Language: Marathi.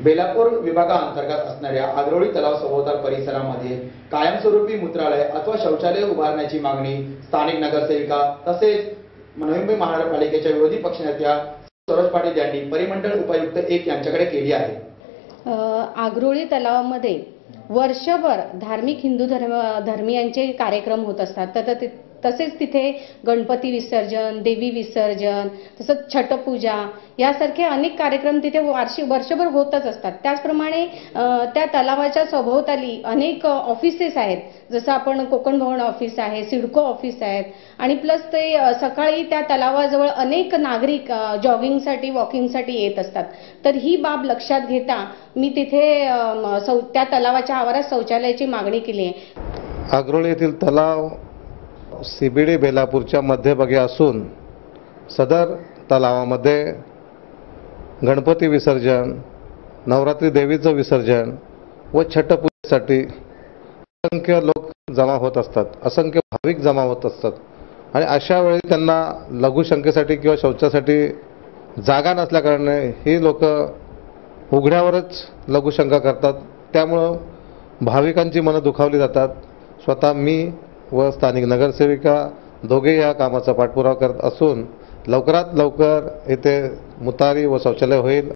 बेलापूर विभागाअंतर्गत असणाऱ्या आग्रोळी तलाव सभोवताल परिसरामध्ये कायमस्वरूपी मूत्रालय अथवा शौचालय उभारण्याची मागणी स्थानिक नगरसेविका तसेच नवी मुंबई महानगरपालिकेच्या विरोधी पक्षनेत्या सरोज पाटील यांनी परिमंडळ उपायुक्त 1 यांच्याकडे केली आहे। आग्रोळी तलावामध्ये वर्षभर धार्मिक हिंदू धर्मीयांचे कार्यक्रम होत असतात। तसेच तिथे गणपती विसर्जन, देवी विसर्जन, तसंच छटपूजा यासारखे अनेक कार्यक्रम तिथे वर्षभर होतच असतात। त्याचप्रमाणे त्या तलावाच्या सभोवताली अनेक ऑफिसेस आहेत, जसं आपण कोकण भवन ऑफिस आहे, सिडको ऑफिस आहेत आणि प्लस ते सकाळी त्या तलावाजवळ अनेक नागरिक जॉगिंगसाठी वॉकिंगसाठी येत असतात। तर ही बाब लक्षात घेता मी तिथे त्या तलावाच्या आवारात शौचालयाची मागणी केली आहे। आग्रोळी येथील तलाव सीबीडी बेलापूरच्या मध्यभागी असून सदर तलावामध्ये गणपती विसर्जन, नवरात्री देवीचं विसर्जन व छटपूजेसाठी असंख्य लोक जमा होत असतात, असंख्य भाविक जमा होत असतात आणि अशा वेळी त्यांना लघुशंकेसाठी किंवा शौचासाठी जागा नसल्याकारणे ही लोक उघड्यावरच लघुशंका करतात। त्यामुळं भाविकांची मनं दुखावली जातात। स्वतः मी व स्थानिक नगरसेविका दोघे या कामाचा पाठपुरावा करत असून लवकरात लवकर येथे मुतारी व शौचालय होईल